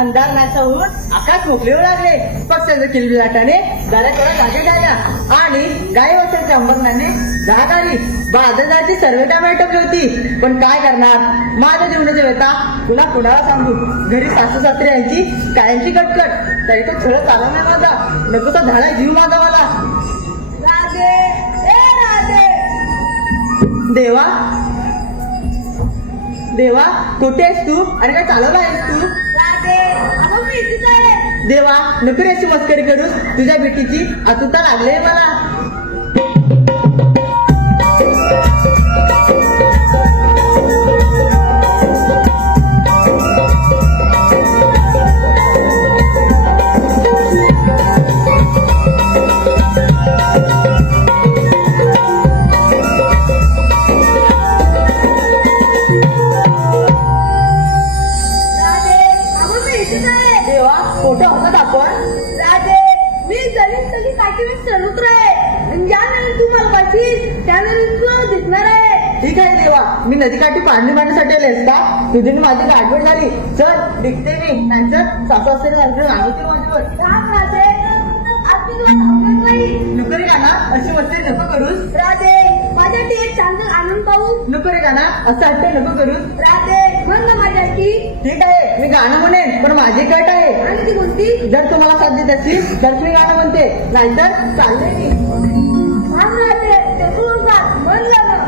अंधार नाचा होऊन आकाश मोकळे होऊ लागले. पक्ष्याच्या किलबिलाटाने जरा थोडा जागे झाल्या आणि गाई वसाच्या अंबरनाने जाग आली. बाजाराची सर्व कामे आटपली होती. पण काय करणार, माझ्या जीवनाची व्यथा तुला कुणाला सांगू. घरी सासू सासरे यांची कायमची कटकट, तरी तो खेळ चालला नाही माझा. नको तर झालाय जीव माझा मला. राधे, ए राधे. देवा देवा, कुठे आहेस तू आणि काय चालवलं आहेस तू? राधे, अगं मी इथेच आहे. देवा, नको रे अशी मस्करी करू. तुझ्या भेटीची आतुरता लागले मला. देवा, मोठं होतात आपण. राधे, मी जमीन तशी काठीवर चढत आहे. ज्यावेळेला तू मला बघशील त्यावेळेला तुला दिसणार आहे. ठीक आहे देवा, मी नदीकाठी पाणी मांडण्यासाठी आलेस का? तुझी माझी आठवण झाली. चल दिसते मी, नाहीतर सासू असते सांगते माझ्यावर. राम राधे, आज मी तुला सांगत नाही. नको रे गाना, अशी मस्ती नको करूस. राधे, माझ्यासाठी एक शांत आनंद पाहू. नको रे गाना, असं हट्ट नको करूस. राधे, म्हण ना माझ्यासाठी. ठीक आहे, मी गाणं म्हणेन, पण माझी कट आहे. आणि ती कोणती? जर तुम्हाला साथ देत असेल तर मी गाणं म्हणते, नाहीतर चालले मी. राम राधे, ते सोडून जा. म्हणलं ना.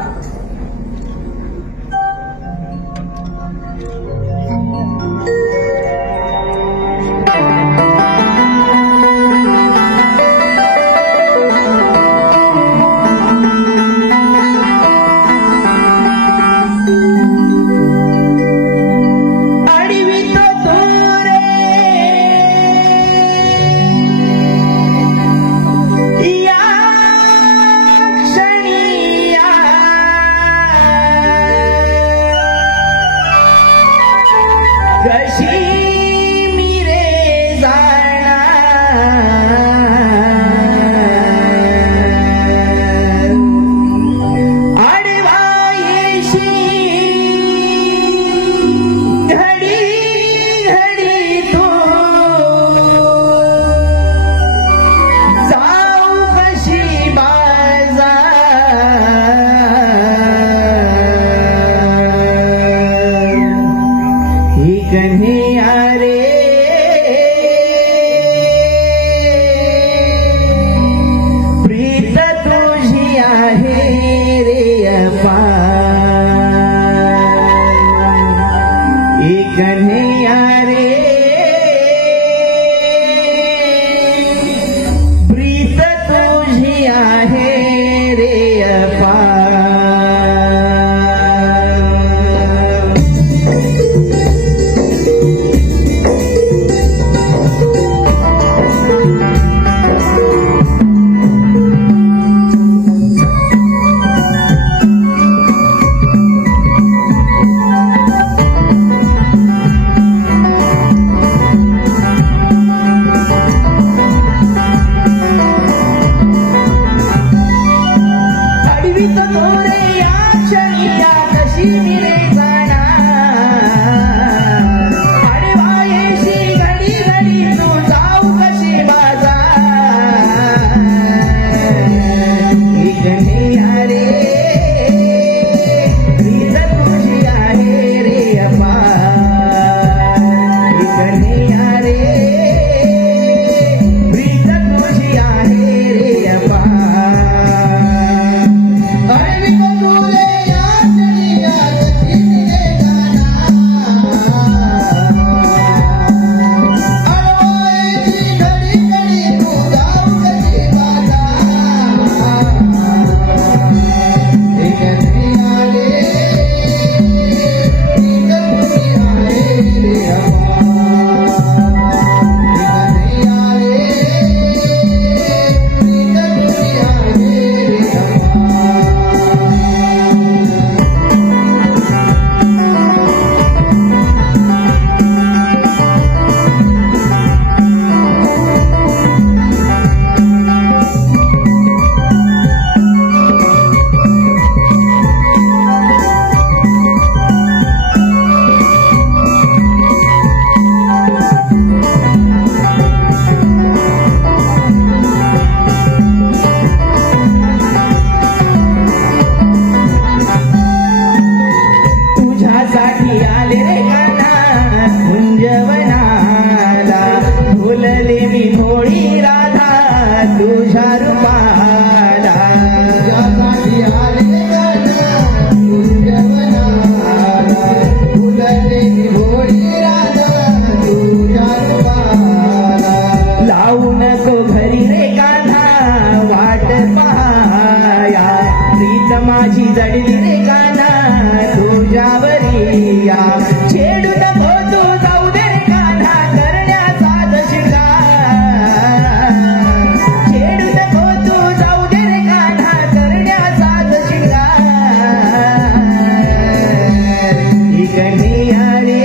कन्हैया रे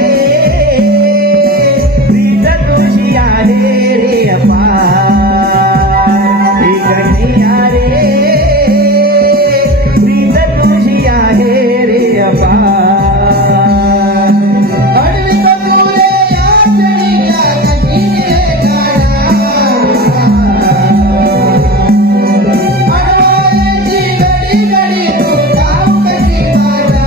प्रीत तुझी आहे रे अपार कन्हैया रे प्रीत तुझी आहे रे अपार अडवितो तुले या चढीच्या कठीणे गाडा अडवायची घडी घडी तू जाऊ कशी माझा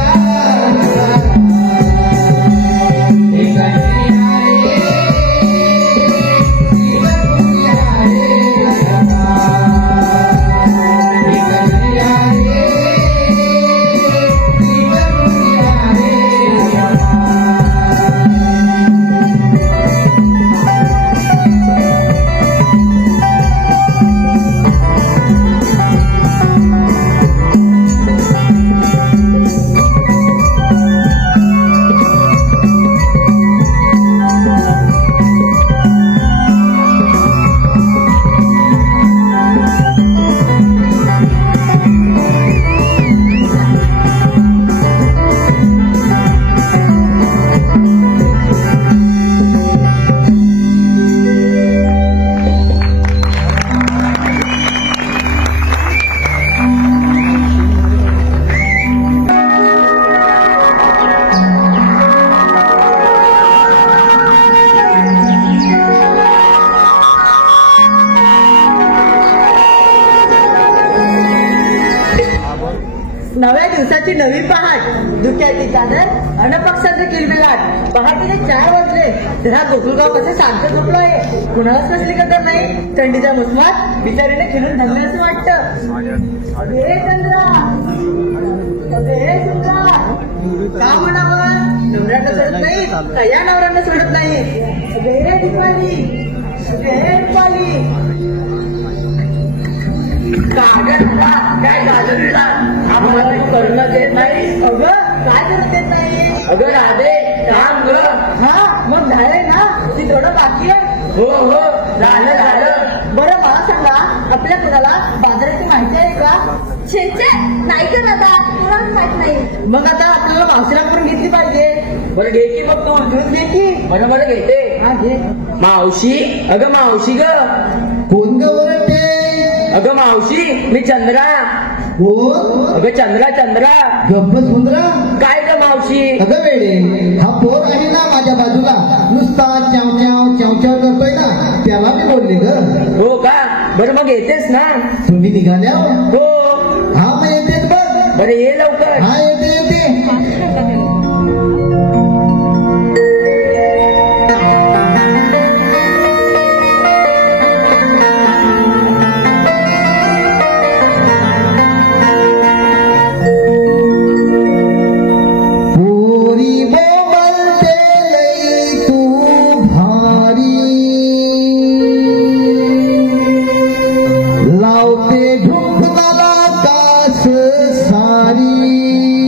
नव्या दिवसाची नवी पहाट धुक्याची चादर अन पक्षाचे किलबिलाट पहाटेचे 4 वाजले तर हा गोकुळगाव कसं शांत झोपलो आहे कुणालाच कसली कदर नाही थंडीच्या मोसमात बिचारीने खेळून धरले असं वाटतं अरे चंद्रा अरे चंद्रा का म्हणावं नवऱ्यांना सोडत नाही का या नवऱ्यांना सोडत नाही अरे दीपाली अरे दीपाली काय झालं तुला आम्हाला करणं देत नाही अगं काय करत देत नाही अगं राधे काम ग हा मग झालंय ना ती थोडं बाकी आहे हो हो झालं बरं मला सांगा आपल्या कुणाला बाजाराची माहिती आहे का छे नाही का दादा तुलाच माहित नाही मग आता आपल्याला मावशीला करून घेतली पाहिजे बरं घे की मग तू घेऊन घे की बरं घेते हा घे मावशी अगं मावशी ग कोण ग ओरडते अगं मावशी मी चंद्रा कोण अगं चंद्रा गप्पच मुंद्रा काय ग मावशी अगं वेडे हा पोर आहे ना माझ्या बाजूला नुसता चाव करतोय ना त्याला मी बोलले ग हो का बरं मग येतेस ना तुम्ही निघाल्या हो हा मग येतेच बघ बरं ये लवकर हा येते लावते ढुकणाला कास सारी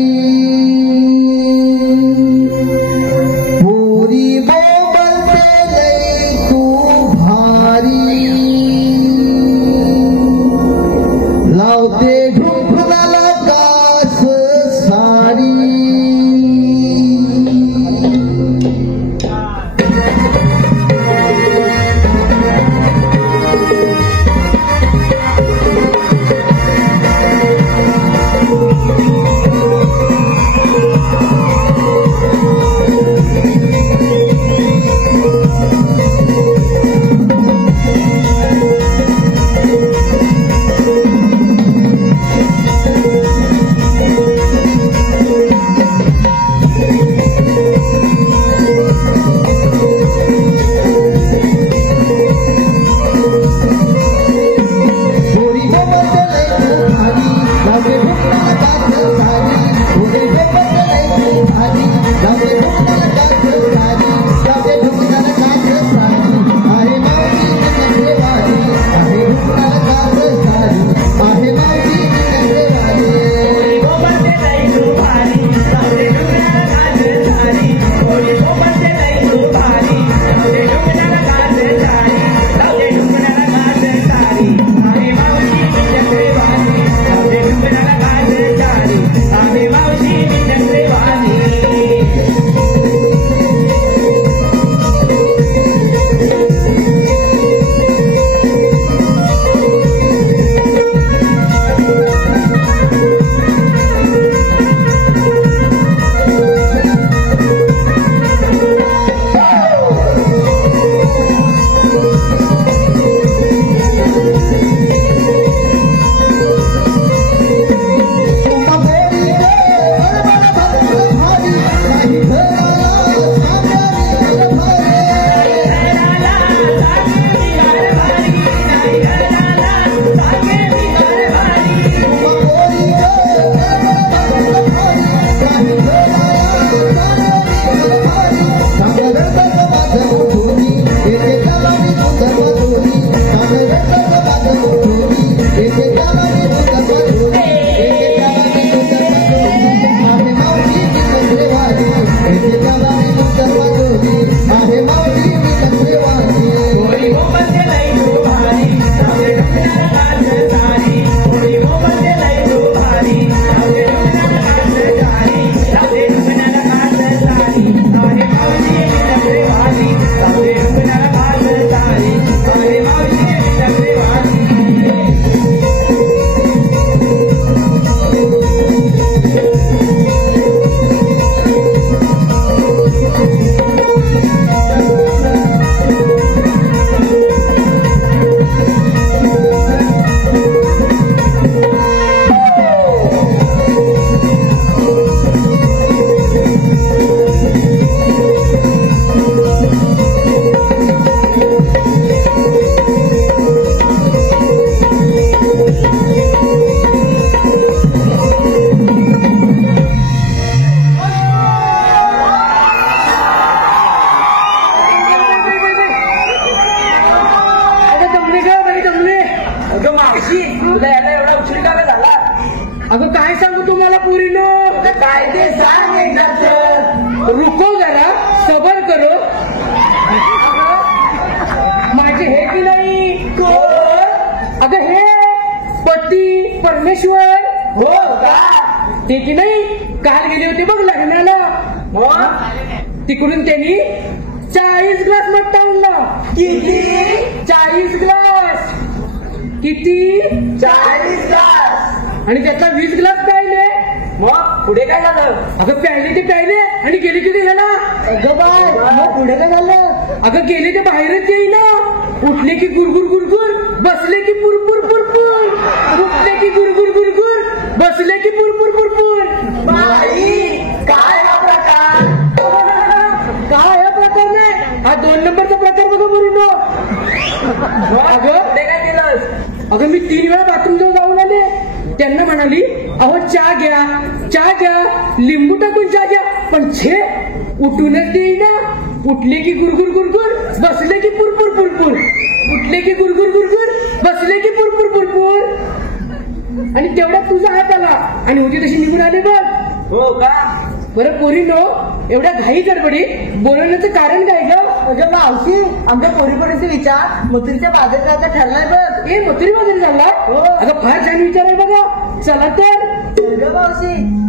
परमेश्वर हो का? ते की नाही काल गेले होते बघ लग्नाला. मग तिकडून त्यांनी 40 ग्लास मट्टा आणला. किती? 40 ग्लास. किती? 40 ग्लास. आणि त्यातला 20 ग्लास प्यायले. मग पुढे काय झालं? अगं प्यायले ते प्यायले आणि गेले तिथे ह्याला. अगं बाय, मग पुढे काय झालं? अगं गेले ते बाहेरच येईना. उठले की गुरगुर गुरगुर, बसले की पुरपुर पुरपुर. उठले की गुरगुर गुरगुर, बसले की पुरपुर पुरपुर. बाई, काय हा प्रकार? काय हा प्रकार नाही, हा 2 नंबरचा प्रकार बघा बरोबर. अगं पुढे काय केलंस? अगं मी 3 वेळा बाथरूमला जाऊन आले. त्यांना म्हणाली अहो चहा घ्या, चहा घ्या, लिंबू टाकून चहा घ्या. पण छे, उठूनच देईना. उठले की गुरगुर गुरगुर, बसले की पुरपुर पुरपुर. उठले की गुरगुर गुरगुर, बसले की पुरपुर पुरपुर. आणि तेवढ्यात तुझा हात आला आणि होती तशी निघून आले बघ. हो का? बरं पोरीनो, एवढ्या घाई गडबडीत बोलवण्याचं कारण काय ग? अगं मावशी, आमच्या पोरीपोरीचे विचार मथुरीच्या बाजाराचा ठरलाय बघ. ए मथुरी बाजारी झाला. हो. अगं फार छान विचार आहे बघा. चला तर. अगं मावशी,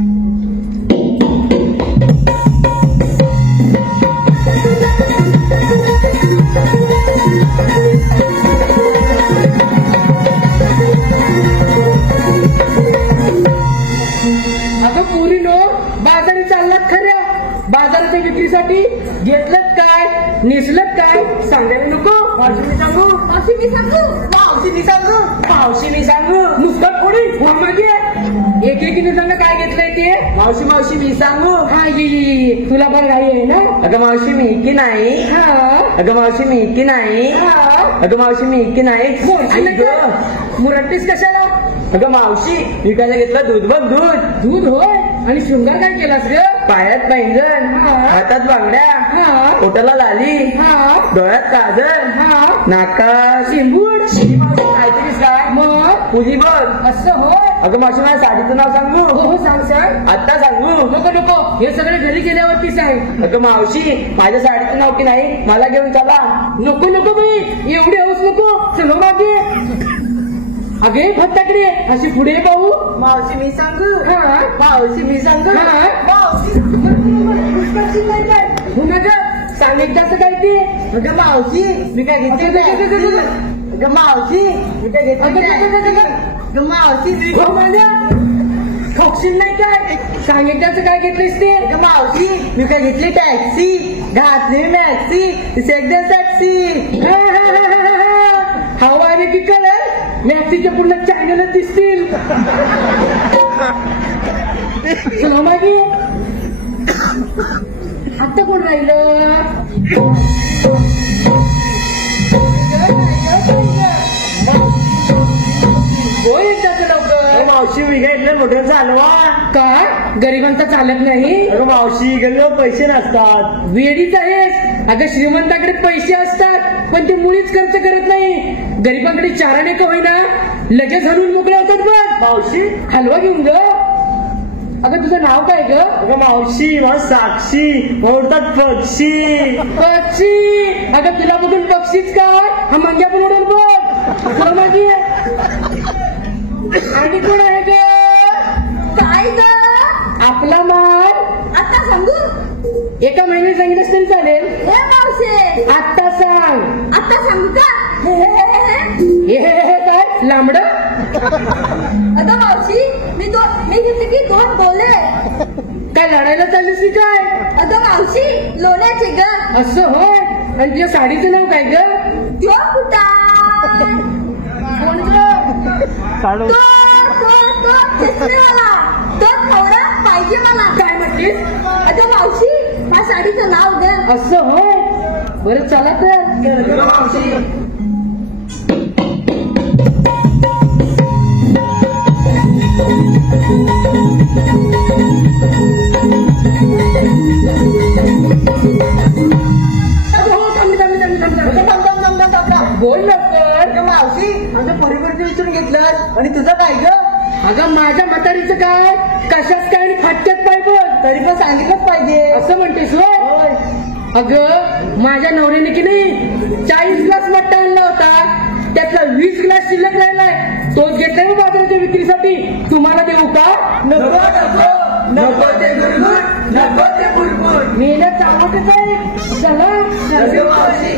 अगं पोरीनो, बाजारी चाललात खऱ्या. बाजाराच्या विक्रीसाठी घेतलं काय, नेसलं काय सांगायला नको. मावशी मी सांगू? मावशी मी सांगू. मावशी मी सांगू? मावशी मी सांगू. नुसतं कोणी फोन मागे एकेकीने सांगा काय घेतलंय ते. मावशी मावशी मी सांगू? हा ये तुला बरं घाई आहे ना. अगं मावशी मी की नाही? हा अगं मावशी मी की नाही? हा अगं मावशी मी की नाही? बोलशील आई का? गं. मुरट्टीस कशाला. अगं मावशी, विकायला घेतलं दूध बघ दूध. दूध होय. आणि शृंगार काय केलास ग. पायात पैंजण, हा. हातात बांगड्या, हा पोटाला लाली, हा डोळ्यात काजळ, हा नाकात शेंबूड. काहीतरीच काय मग तुझी बघ. असं होय. अगं मावशी माझ्या साडीचं नाव हो सांगू? हो सांग सांग. आता सांगू? नको नको, हे सगळे घरी गेल्यावरती सांग. अगं मावशी, माझ्या साडीचं नाव की नाही, मला घेऊन चला. नको नको बाई, एवढी हौस नको. चलो मागे. अगे फत्ताकडे अशी पुढे पाहू. मावशी मी सांगू? हा मावशी मी सांगू? हा. मावशी हो ना ग, सांग एकदाच काय ते. अगं मावशी, मी काय घेतली? अगं मावशी, मी काय घेतली? अगं मावशी, हो माझ्या ठोकशील नाही काय. सांग एकदाच काय घेतलीस ते. अगं मावशी, मी काय घेतली? टॅक्सी घातली, मॅक्सी, एकदम टॅक्सी. हवा आले की कलर मॅक्सीच्या पूर्ण चॅनल दिसतील. चलो मागे. आता कोण राहिलं. हो एकदाच लवकर. मावशी मी काय इथलं मोठं चालवा. काय गरिबांचा चालत नाही. अगं मावशी, गल्लीवर पैसे नसतात. वेडीच आहेस. अगं श्रीमंताकडे पैसे असतात पण ते मुळीच खर्च करत नाही. गरिबांकडे चाराने का होईना लगेच हलवून मोकळे होतात बघ. मावशी, हलवा घेऊन ग. अगं तुझं नाव काय ग. अगं मावशी, मला साक्षी ओढतात पक्षी. पक्षी. अगं तुला बघून पक्षीच काय, हा मंग्या पण उडेल बघ. चल मागे. आणि कोण आहे ग. काय ग. आपला माल. आता सांगू. एका महिन्यात सांगितलं तरी चालेल. हे मावशे, आता सांग. आता सांगू का. हे काय लांबड. अगं मावशी, मी घेतली की 2 बोले. काय लढायला चाललीस की काय. अगं मावशी, लोण्याचे ग. असं होय. आणि तुझ्या साडीचं नाव काय ग. त्यो कुठा. कोण ग. तो चष्मेवाला. तो थोडा पाहिजे मला. काय म्हटलीस. अगं मावशी, हा साडीचं नाव ग. असं होय. बरं चला तर. अगं मावशी, बोल लवकर. अगं मावशी, आमच्या पोरीपोरीचं विचारून घेतलं आणि तुझं काय ग. अगं माझ्या म्हातारीचं काय, कशाच काय आणि फाटक्यात पाय बघ. तरी पण सांगितलंच पाहिजे. असं म्हणतेस होय. होय. अगं माझ्या नवऱ्याने की नाही 40 ग्लास मट्टा आणला होता. त्यातला 20 ग्लास शिल्लक राहिलाय. तोच घेतलाय बाजाराच्या विक्रीसाठी तुम्हाला देऊ का? नको नको नको ते गुरगुर नको ते बुरबुर. मेहनत चालवतच आहे. चला चल मावशी.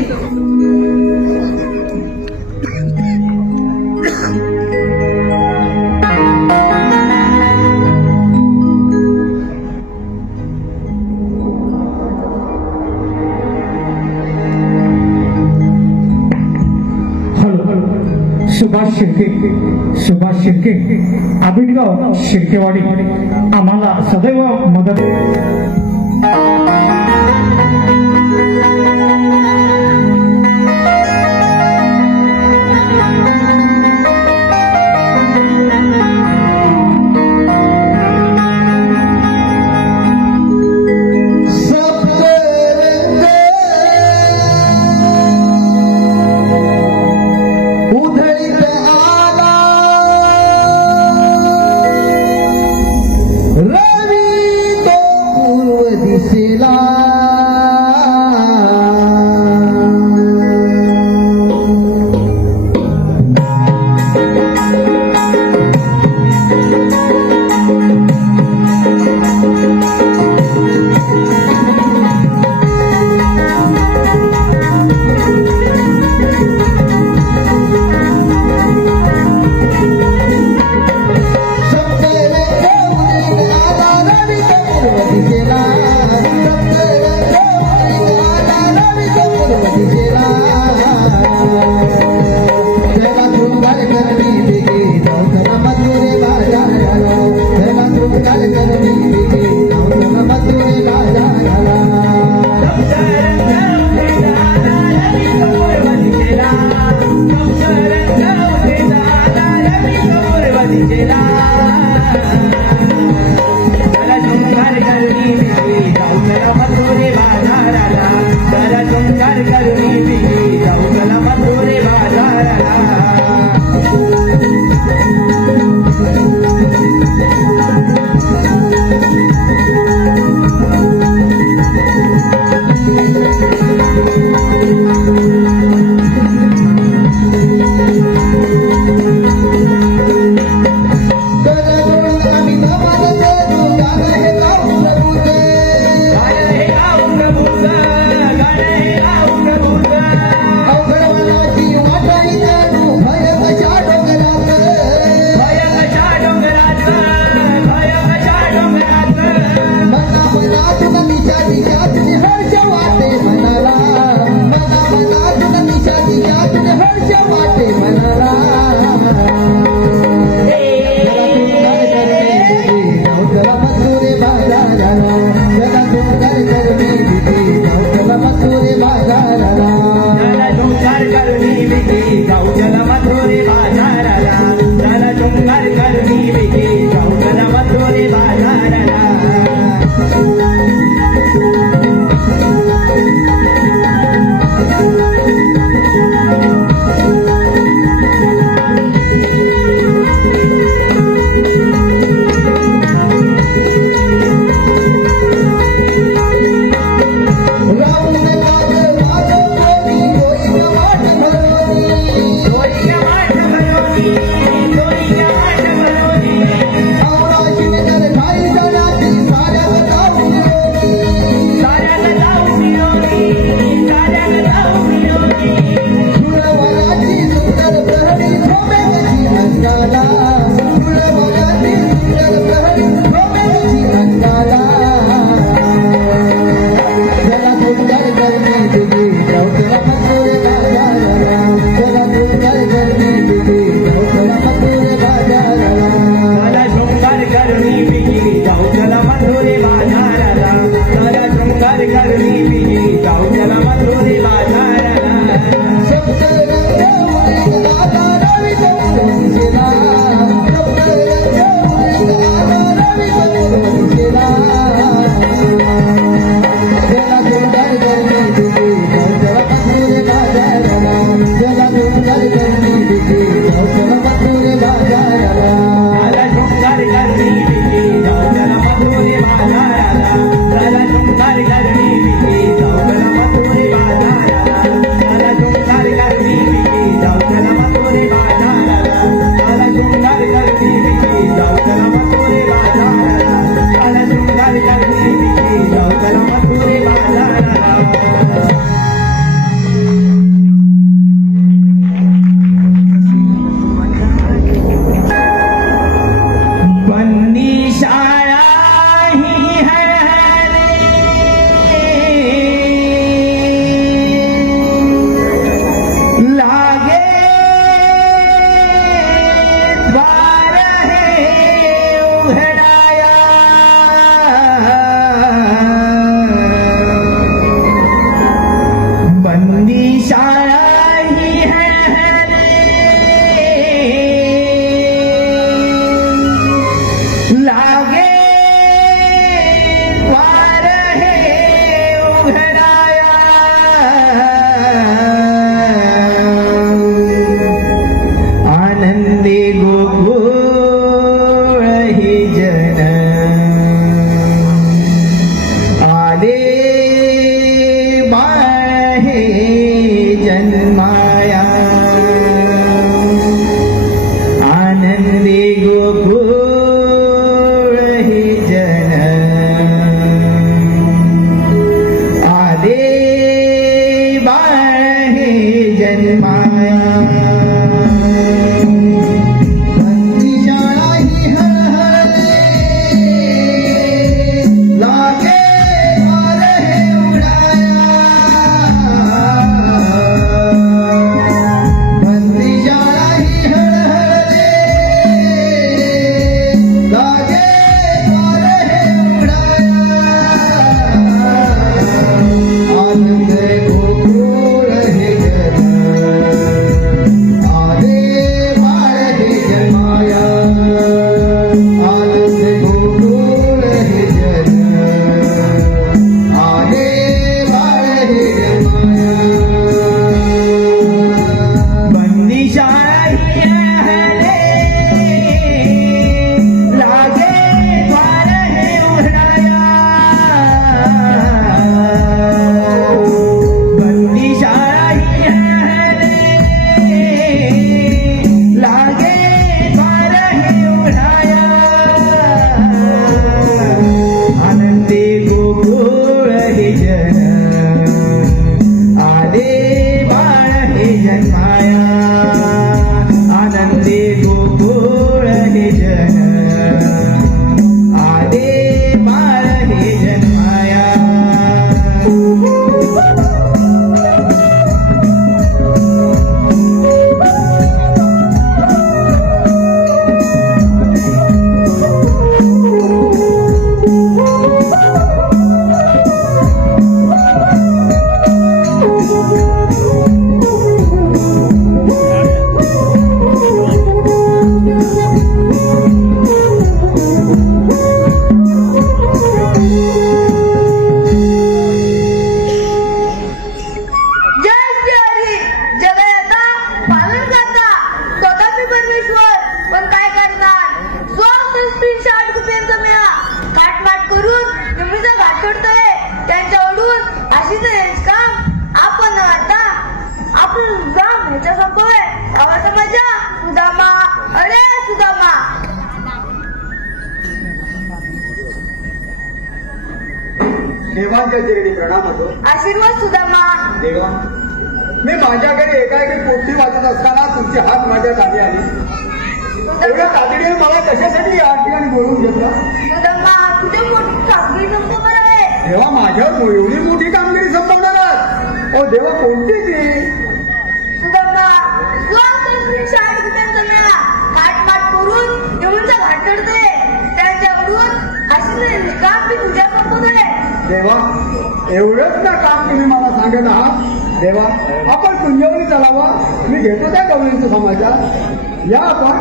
सुभाष शिर्के आबिटगाव शिर्केवाडी आम्हाला सदैव मदत. Thank you. देवांच्या चरणी प्रणाम होतो. आशीर्वाद सुदामा. देवा, मी माझ्या घरी एकाएकी पोथी वाचत असताना तुमची हात माझ्या दारी आली. एवढ्या तातडीने मला कशासाठी या ठिकाणी बोलवून घेतलं? सुदामा, तुझ्या मोठी कामगिरी संपवणार आहे. देवा, माझ्यावर एवढी मोठी कामगिरी संपवणार आहात? देवा, कोणती ती? सुदामा, स्वातंत्र्य शाळेत विद्यार्थ्यांना थाटमाट करून येऊनचा घाट चढते. त्याच्यावरून अशी काम मी तुझ्या संपवतोय. देवा, एवढंच ना काम तुम्ही मला सांगत आहात? देवा, आपण कुंजवली चालावा. मी घेतो त्या गवळींचं समाचार. या आपण.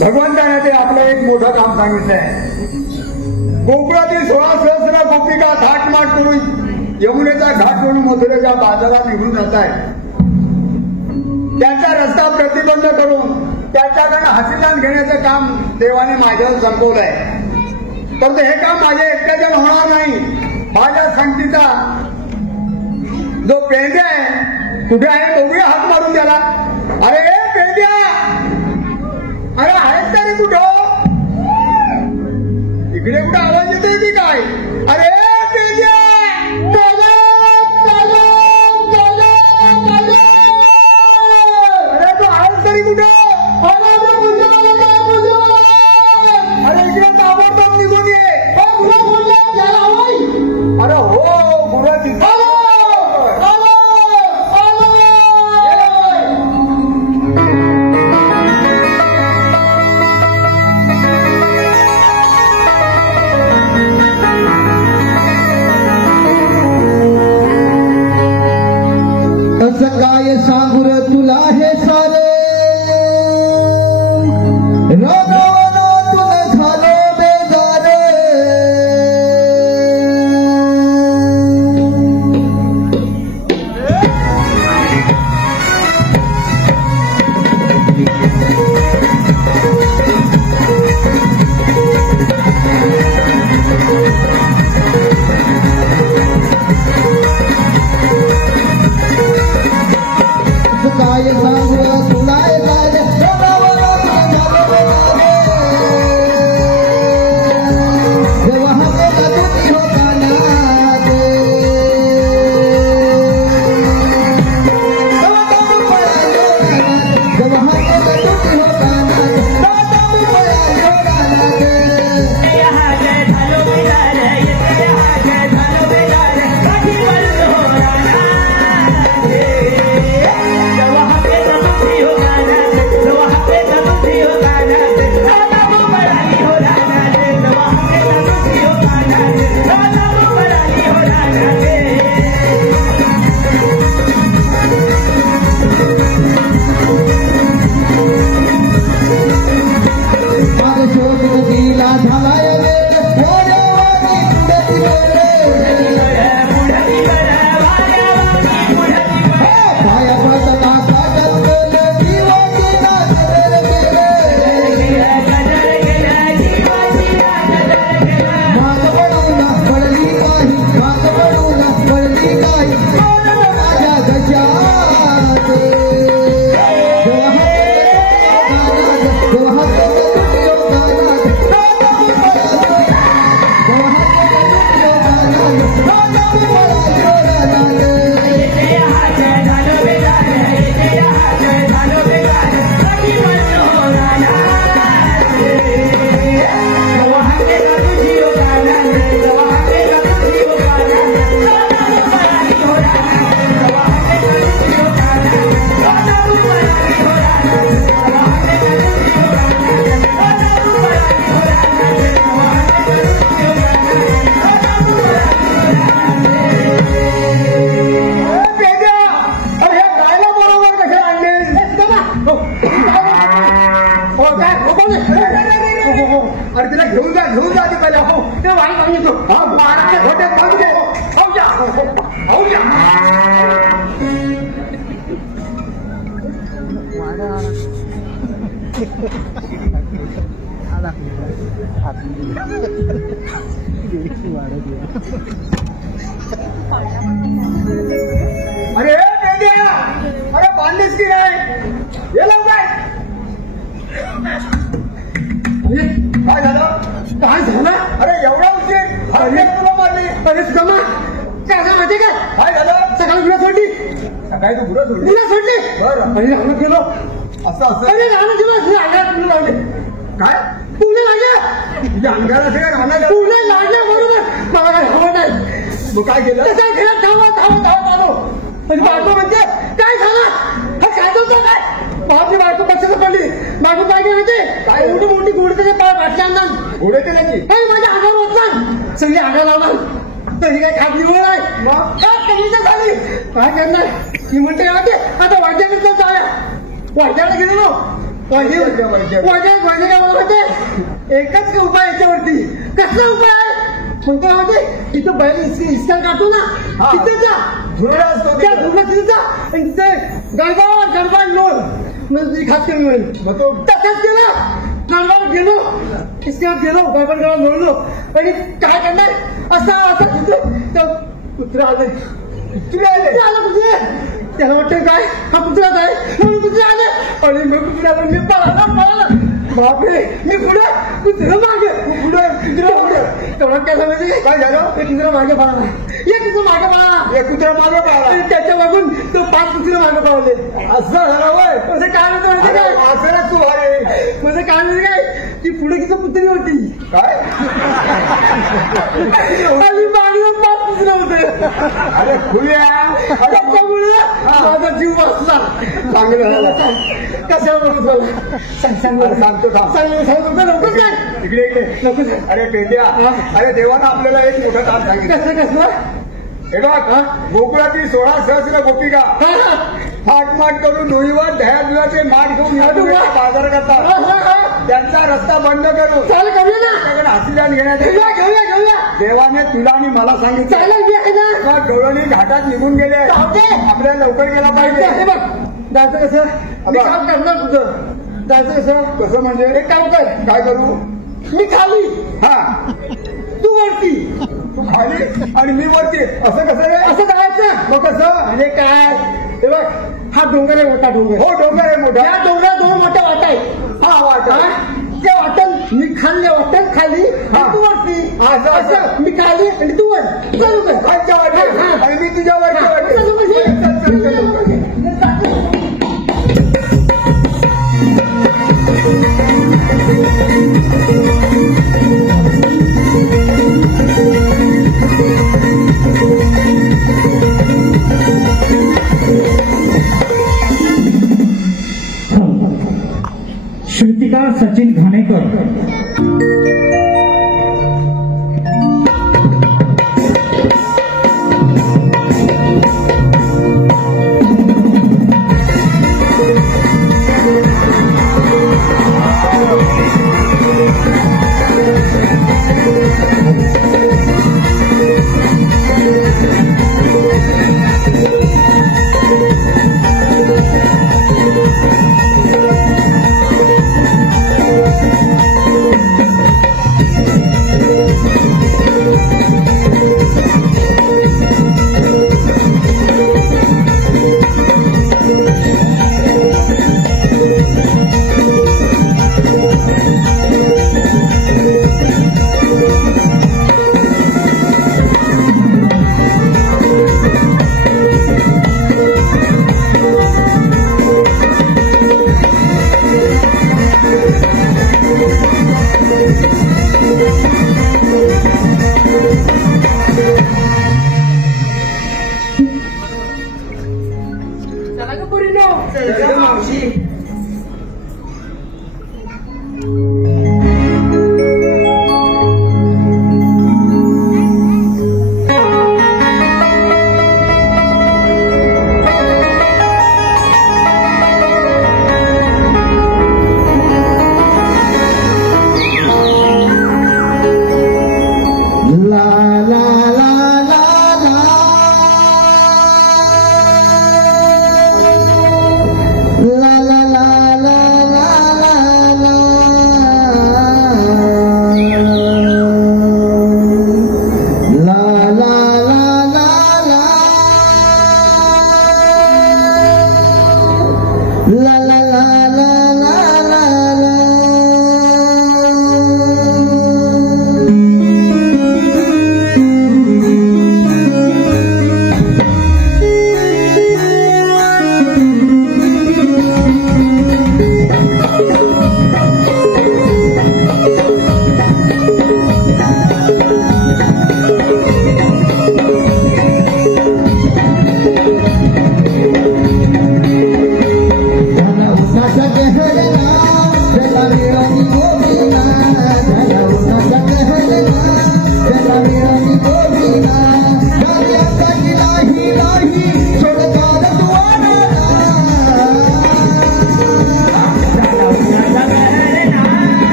भगवंताने ते आपलं एक मोठं काम सांगितलंय. गोकुळातील 16 सहस्र गोपिका थाटमाट करून यमुनेचा घाट करून मथुरेच्या बाजारात निघून जात आहे. त्यांचा रस्ता प्रतिबंध करून त्याच्याकडनं आशीर्वाद घेण्याचं काम देवाने माझ्यावर संपवलंय. परंतु हे काम माझ्या एकट्याच्यानं होणार नाही. माझ्या संगतीचा जो पेंड्या आहे कुठे आहे? बघूया, हात मारून त्याला. अरे पेंड्या, अरे आहेस का रे कुठं? इकडे कुठं आवाज येतोय की काय? अरे पेंड्या, अरे तू आहेस तरी कुठं? अरे इकडे ताबडतोब निघून ये. अरे हो, गुरु तिथे. असं काय सांगुर तुला हे सारे रागावनातून झालो बेजार. काय सांगू तुला अरे तिला घेऊन जा ती पहिला. हो ते वाई घेऊन येतो. महाराजच्या घोट्यात बांधू दे. हो या. अरे पेंड्या, अरे बांधलीस की नाही हे लवकर. काय झालं? काय झालं? अरे एवढा उशीर अरे तुला मारली. अरे जमा काय झालं माहिती का? काय झालं? सकाळी गुन्हा सोडली, सकाळी तू पुढे सोडली. गुन्हा सोडली. बरं. आणि राहणं गेलो. असं असं अरे राहणं गेलो अंगात फुलं लावले. काय फुलं लागले, तुझ्या अंगाला असे काय राहणार फुलं लागले बरोबर. मला काय हवं नाही. मग काय केलं? त्याच्या घरात धावत आलो. आणि बायको म्हणते काय झालं? हा काय होतं काय? बापची बायको पक्षात पडली. बायको काय माहिती काय? एवढी मोठी गोडी त्याच्या पाय वाटल्या अंदाज. घोडे ते नाही काही माझ्या अंगावर होत सगळी अंगा लावणार. तरी काही खात निवड नाही. मग? काय कमी झाली काय करणार? ती म्हणते आता वाद्याकडे जाऊया. वाद्याकडे गेलो वाद्याकडे काय मला म्हणते एकच उपाय याच्यावरती. कसला उपाय आहे? मग काय म्हणते तिथं बैल इस्कार काढतो ना हा. तिथे जा. धुरळा असतो त्या धुरला तिथे जा आणि तिथे गडबड लोड म्हणजे तुझी खास कमी होईल. मग तो तसंच केलं. गडबड गेलो इस्कार गेलो गडबड लोळलो आणि काय करणार असं कुत्रा आले. तुला आले. कुत्रा आला कुत्रे. त्याला वाटतं काय हा कुत्राच आहे म्हणून कुत्रे आले. आणि मी कुत्र्याला मी पळाला. बापरे मी पुढे कुत्रा मागे पुढे कुत्रा पुढे. तेवढा काय समजते काय झालं? एक कुत्रा मागे पळाला. एक कुत्रा मागे पळाला. एक कुत्रा मागे पाहिला. आणि त्याच्या मागून तो 5 कुत्रे मागे पळाले. असं झालं वय. म्हणजे काय होतं माहिती अरे काय? वाचला तू अरे म्हणजे काय माहिती काय ती पुढे किती कुत्री होती काय आणि मागे 5 कुत्रे होते. अरे खुल्या त्याच्यामुळे माझा जीव वाचला. चांगलं झालं. कशावर मला सांग अरे सांगतो थांब. लवकर सांग. इकडे इकडे लवकर सांग. अरे पेंड्या अरे देवानं आपल्याला एक मोठं काम सांगितलं. कसलं हे बघ गोकुळातील 16 सहस्र गोपिका थाटमाट करून धुळीवर दह्या दुधाचे माठ घेऊन यमुनेचा बाजार करतात. त्यांचा रस्ता बंद करून चालेल करूया ना. त्याच्याकडे हसीजान घेण्यात येते. घेऊया देवाने तुला आणि मला सांगितलं चालेल घ्या ना. गवळणी घाटात निघून गेले. आपल्याला लवकर गेला हे पाहिजे. बघ जायचं कसं मी काम करणार तुझं. जायचं कसं कसं म्हणजे एक काम कर काय करू? मी खाली हा तू वरती तू खाली आणि मी वरती असं कसं रे? असं जायचं. मग कसं? म्हणजे काय हे बघ हा डोंगर आहे मोठा डोंगर. हो डोंगर आहे मोठा. या डोंगरात 2 मोठ्या वाटा आहे. हा वाटा. त्या वाटण मी खाल्ल्या वाटण खाली हा. आणि तू वरती असं, असं. मी खाली आणि तू वर चालू कर. खालच्या वाटे हा, हा. आणि मी तुझ्या वरच्या वाटे. चालू कर. चल, चल, चल, चल. श्रुतिका सचिन घाणेकर. चला का पोरींनो? मावशी ला ला ला ला ला ला ला ला ला ला ला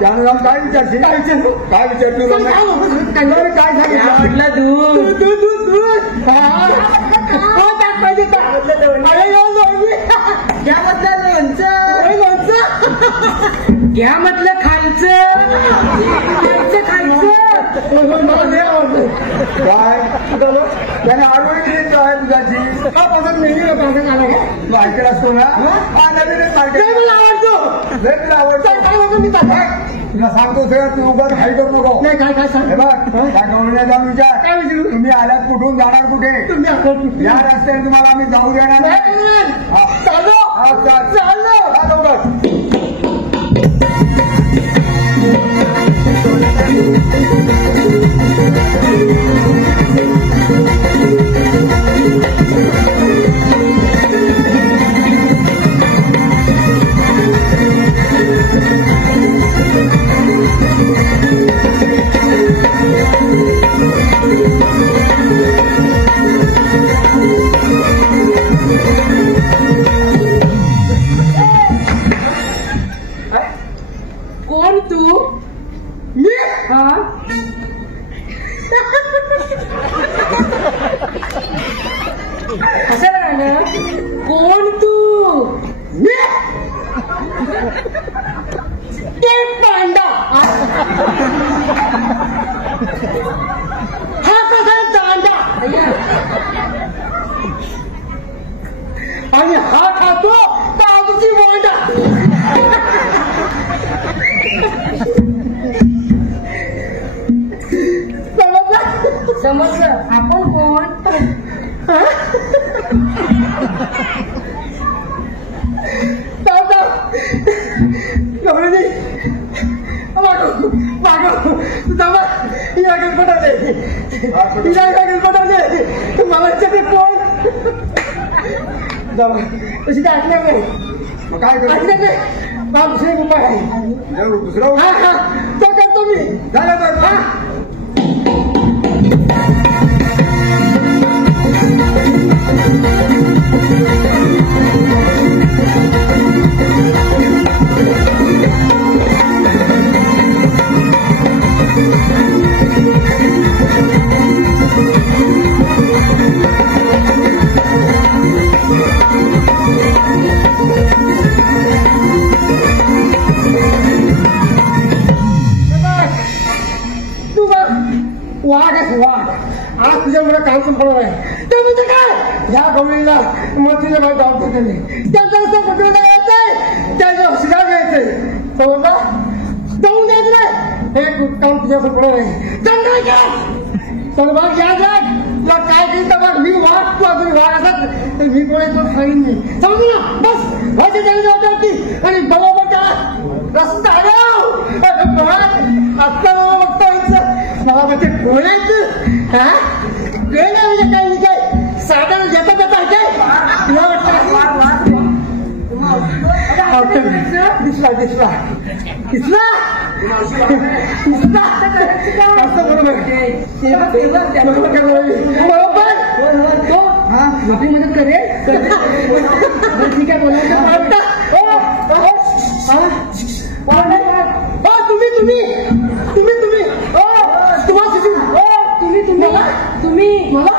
त्यानं जाऊन काय विचारशील काय विचारू? काय विचारतो काय काय सांगितलं म्हटलं दूध दूध हा. हो, टाक पाहिजे का? अरे या लोणी. घ्या म्हटलं लोणचं अरे लोणचं. घ्या म्हटलं खालचं खालचं. मला लय आवडलं. काय त्याने आडवडी दिली आहे दुधाची हा पसंत नाही पसंत आला का? तू ऐकला असतो ना हा नवीनच मार्केट नाही, मला आवडतो. लय तुला आवडतं काय नको मी टाका. तुला सांगतो सगळं तू उगाच खाई करू नको नाही काय सांग. हे बघ त्या गवळीला जाऊन विचार काय विचारू? तुम्ही आल्यात कुठून जाणार कुठे तुम्ही आता या रस्त्याने तुम्हाला आम्ही जाऊ देणार नाही हा. चालो हा, चाल. चालो. हा, लवकर. कोण तू? मी हा. असं राहिलं. कोण तू? मी ते पांडा. हा कसा दांडा आणि हा खातो काजूची बोंडा. समजलं. आपण कोण? मला कोण तशी काय ऐकलं नाही. मग काय ऐकलं करतो नाही. हा दुसरे उपाय आहे. दुसरं हा हा तो करतो मी. झालं तर हा. तू बघ वाघ आहेस वाघ. आज तुझ्यामुळे काम संपवणार आहे. ते म्हणजे काय? या गवळीला मग तुझ्या भाई जाऊ त्यांनी त्यांचा रस्ता पकडून यायचंय. त्याच्या शिकार घ्यायचंय. समजला? जाऊन द्यायचं नाही. हे काम तुझ्या संपवणार आहे. चल बघ या जाग तुला काय केलं तर बघ. मी वाघ तू अजून वाघ असत तर मी कोणी तो खाईन मी. समजू ना? बस व्हायची त्याची जबाबदारी आणि बरोबर का रस्ता आत्ता बघता मला म्हणजे बोलायचं हा कळलं म्हणजे काय नाही काय साधारण येता जाता काय तुला वाटतं दिसला दिसला दिसला दिसला असं बरोबर बरोबर तो नोकरी मदत करेल. ठीक आहे बोलायचं तुम्ही तुम्ही तुम्ही तुम्ही तुम्हाला तुम्ही तुम्ही तुम्ही मला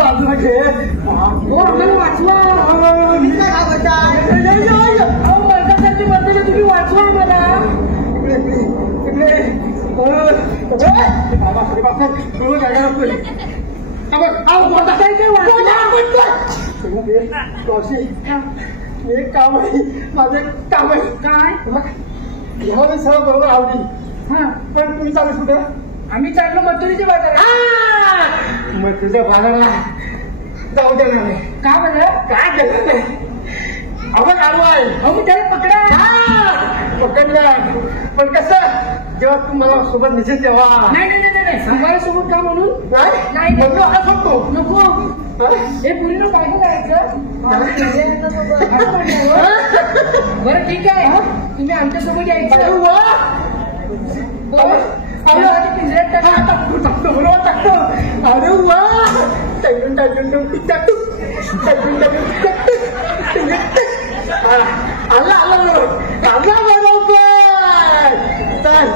बाजूला घे वाचवा. तुम्ही वाचवा मला एक काम आहे माझं काम आहे काय ह्यावेळी सगळं बरोबर आवडी. हा पण तुम्ही चालू कुठं? आम्ही चाललो मथुरीच्या बाजारात. मग तुझ्या बाजाराला जाऊ देणार नाही का? बरं काय देणार नाही. अहो काढू आहे. अहो मी त्याला पकडा पकडला पण कसं जेव्हा तुम्हाला सोबत दिसेल तेव्हा. नाही नाही नाही नाही तुम्हाला सोबत का म्हणून नाही म्हणून हा सांगतो नको. हे पुरीनं काय करायचं. बरं ठीक आहे तुम्ही आमच्या सोबत यायचं. पिंजऱ्यात टाकतो बरोबर टाकतो. अरे वा टाकून टाकून टाकतो आला आला आला बरोबर चालेल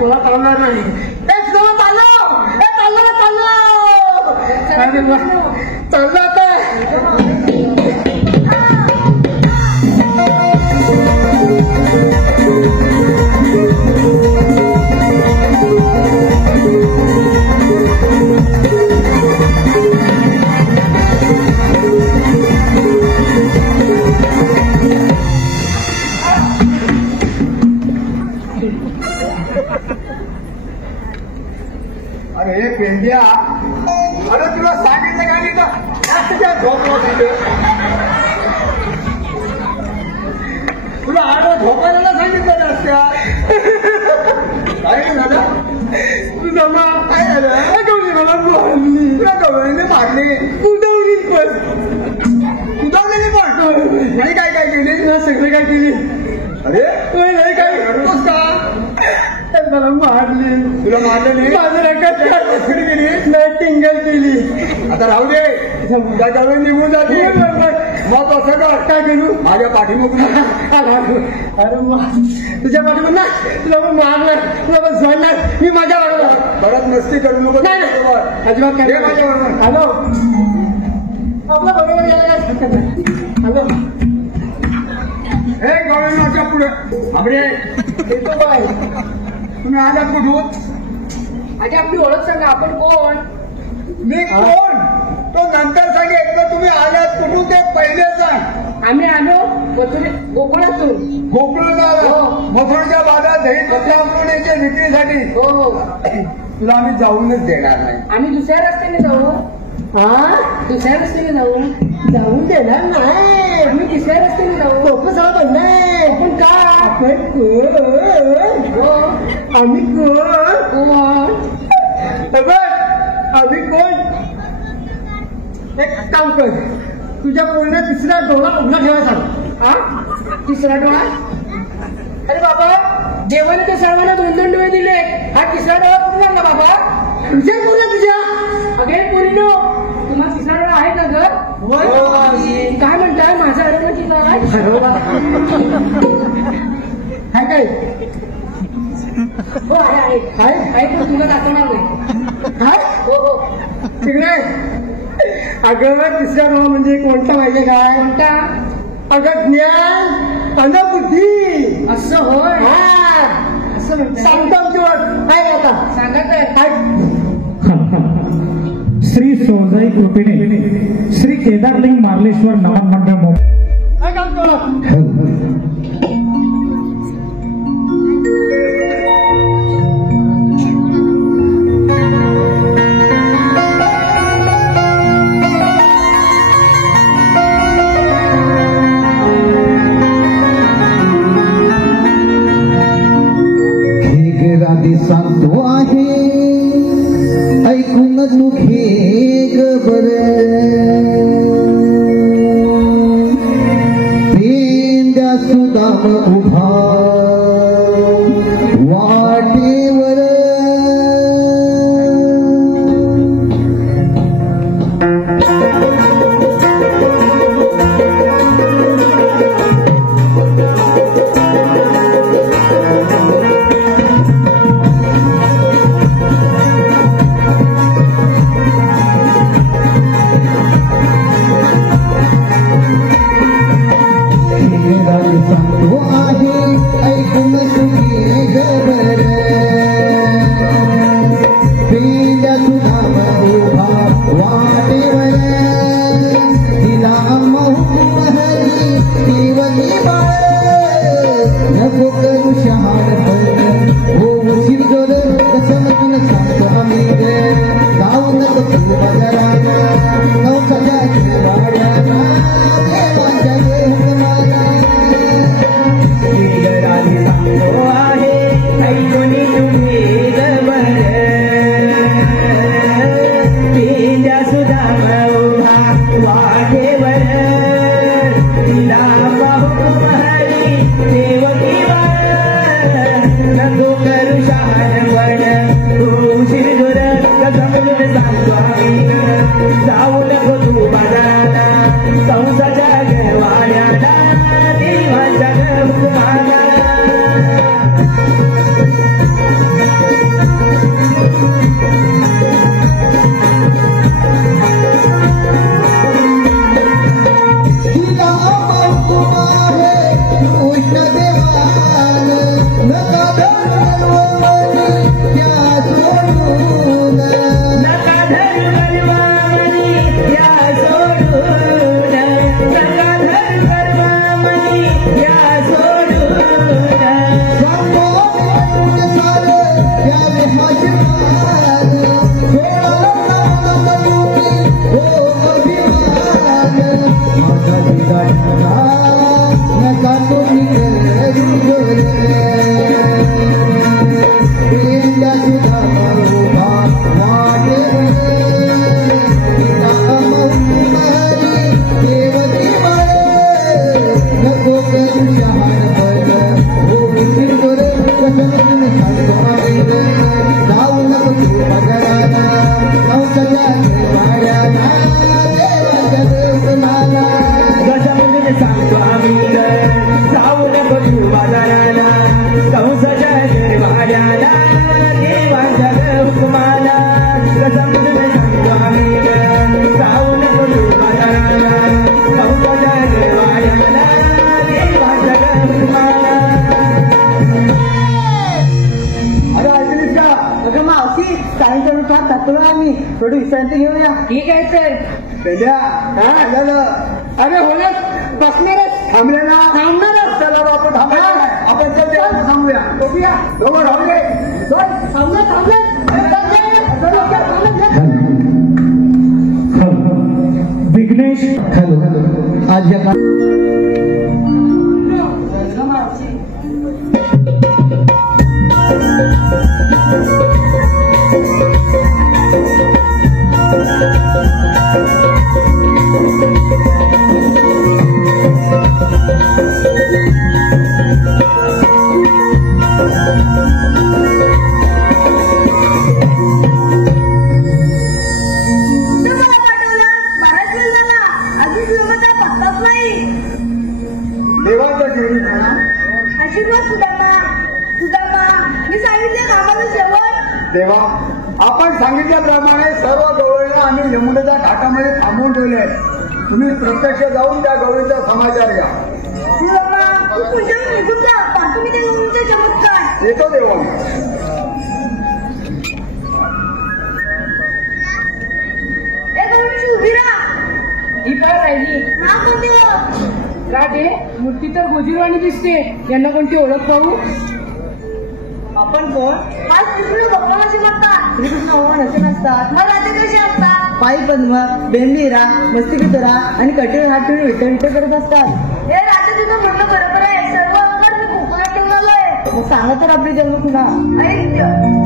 तुला चालणार नाही चाललं आता अरे पेंड्या, अरे तुला सांगितलं का नाही तर झोपलो तिथे तुला आडवं झोपायला सांगितलं नसत्या काय झालं तुझा मा काय झालं गौरी मला मारली तुला गवळीने मारली उडवली पण उदावलेली पण नाही काय काय केली सगळं काय केली अरे नाही काय करतोस का मला मारली तुला मारलं नाही माझं रगत कशी गेली नाही टिंगल केली आता राहू दे त्याच्यावर निघून जाते मग असं कर काय करू माझ्या पाठीमागून अरे तुझ्या पाठीवर ना तुला पण मारणार तुला पण सोडणार मी माझ्या बरोबर परत मस्ती करू नको नाही नाही अजिबात काय ये माझ्या बरोबर हॅलो आपल्या बरोबर यायला हॅलो हे गवळीच्या पुढे आमरे येतो बाय तुम्ही आलात कुठून आधी आपली ओळख सांगा आपण कोण मी कोण तो नंतर सांगेल तर तुम्ही आलात कुठून ते पहिले सांग आम्ही आलो कोकणातून गोकुळला मथुरच्या बाजारात दही पत्रापुण्याच्या विक्रीसाठी हो तुला आम्ही जाऊनच देणार नाही आम्ही दुसऱ्या रस्त्याने जाऊ दुसऱ्या रस्त्याने जाऊन देणार नाही आम्ही तिसऱ्या रस्त्याने जाऊ लोक सांग नाही आपण का आपण आम्ही कोण आम्ही कोण एक काम कर तुझ्या पोरीने तिसरा डोळा उघडा ठेवायचा तिसरा डोळा अरे बाबा देवाने तर सर्वांना 2-2 डोळे दिले हा तिसरा डोळा कुठून लागला बाबा तुझ्या पोरी तुझ्या अगे पोरीनो तुम्हाला तिसरा डोळा आहे का ग काय म्हणताय माझा अडवणची काय काय हो आहे पण तुला दाखवणार नाही काय हो हो तिकडे अगं तिसरा डोळा म्हणजे कोणता माहितीये काय कोणता अगं ज्ञान अनबुद्धी असं होय असं म्हणतात सांगतो आमची काय आता सांगा काय श्री सोजाई कृपेने श्री केदारलिंग मार्लेश्वर नमन मंडळ मुंबई काय काम करू सांगतो आहे ऐकून तू घे बर पेंड्या सुदाम उभा वाटेवर सांगतो आहे ऐकून तुझे गबर पेंड्या तुझा उभा वाटेवर तिला हरी देवनी बाळ नको करू शहाणपण हो शिरजोर कसं तुला सांगतो आम्ही जाऊ नको तू बाजाराला नौकाच्या वाड्याला देवाच्या देहमाला सांगतो आहे ऐकून तुम्ही गबर पेंड्या सुद्धा उभा वाटेवर तिला पाहू हरी देवकी नको करू शहाणपण हो शिरजोर कसं सांगतो आम्ही जाऊ नको तू थोडी विश्रांती घेऊया. ठीक आहे तर. काय झालं? अरे होणार बसणारच. थांबणारच. चला बापू थांबायचं. आपण चल थांबूया. बघूया दोघं राहू दे. विघ्नेश आज या देवाच्या ठेवी म्हणा. आशीर्वाद सुधामा मी सांगितलं कामाला शेवट. देवा आपण सांगितल्याप्रमाणे सर्व गवळीला आम्ही यमुनेच्या घाटामध्ये थांबवून ठेवले. तुम्ही प्रत्यक्ष जाऊन त्या गवळीचा समाचार घ्या. सुधामा तू पूजेला निघून जा. पाहतो मी त्या गवळीचे चमत्कार. येतो देवा. ए गवळी उभी राहा. ही काय राहिली ना कोणती का ते मूर्ती तर गोजीरवाणी दिसते. यांना कोणती ओळख पाहू. आपण कोण? हा श्रीकृष्ण भगवान असे म्हणतात. श्रीकृष्ण भगवान असे नसतात. मग रात्री कसे असतात? पायी पद्म, बेंबीरा, मस्तिकी तुरा आणि कटीवर हात ठेवून विठ्ठल विठ्ठल करत असतात. हे रात्री तुझं म्हणणं बरोबर आहे. सर्व अंगात मी कोकणात ठेवून आलोय. मग सांगा तर आपली जन्म पुन्हा. ऐक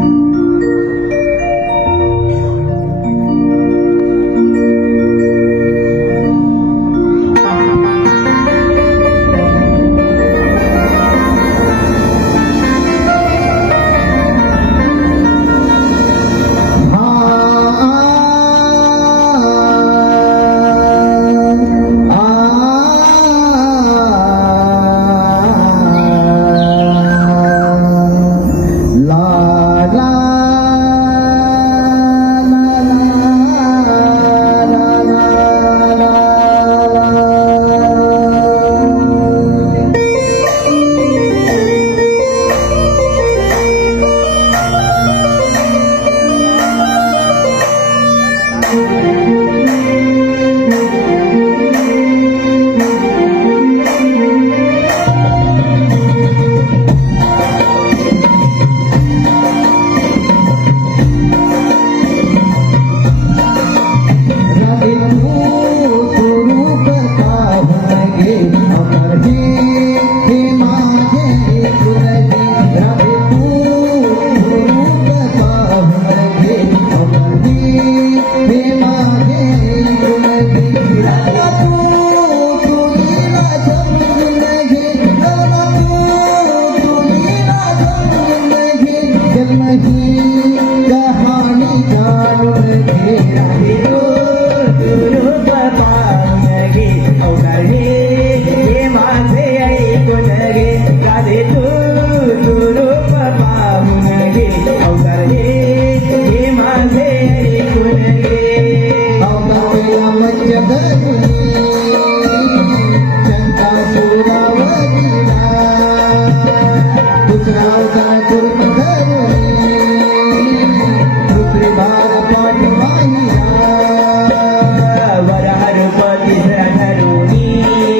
वरहर पती धरुणी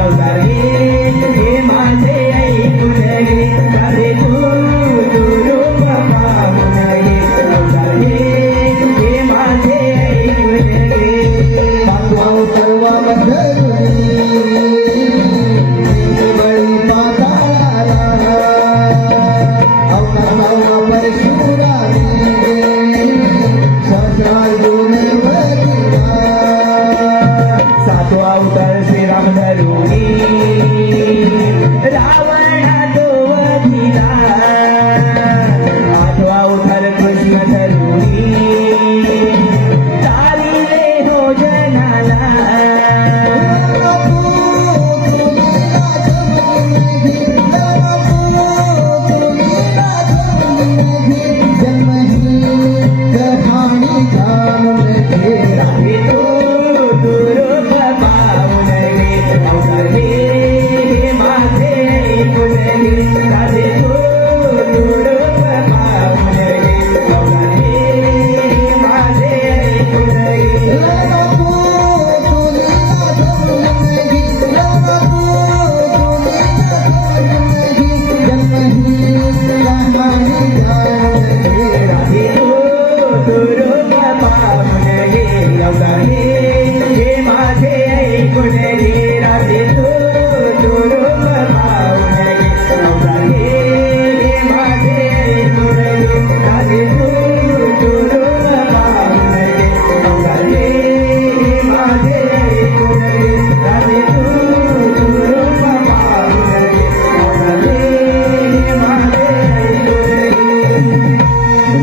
अवतार हे माझे ऐकून घे राधे तू रूप पाहून घे अवतार हे माझे ऐकून घे पांडव सर्व धरुणी बळी पाताळाला अवतार परशुरामी सहस्रार्जुन वरिला सातवा अवतार श्रीराम धरुणी रावणा तो वधिला आठवा अवतार कृष्ण धरुणी तारिले हो जनाला राधे तू रूप पाहून घे अवतार हे माझे ऐकून घे राधे तू रूप पाहून घे अवतार हे माझे ऐकून घे राधे तू रूप पाहून घे अवतार हे माझे ऐकून घे राधे तू रूप पाहून घे अवतार हे माझे ऐकून घे राधे तू रूप पाहून घे अवतार हे माझे ऐकून घे राधे तू रूप पाहून घे अवतार हे माझे ऐकून घे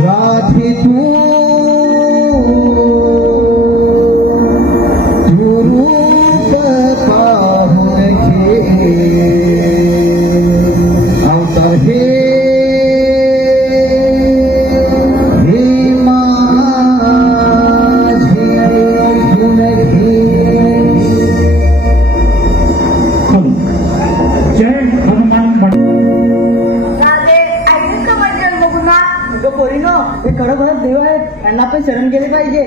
राधे तू रूप पाहून घे अवतार हे माझे ऐकून घे जय हनुमान राधे ऐकून का माझी जन्मभूमा पोरीनो हे खरोखरच देव आहेत त्यांना आपण शरण केले पाहिजे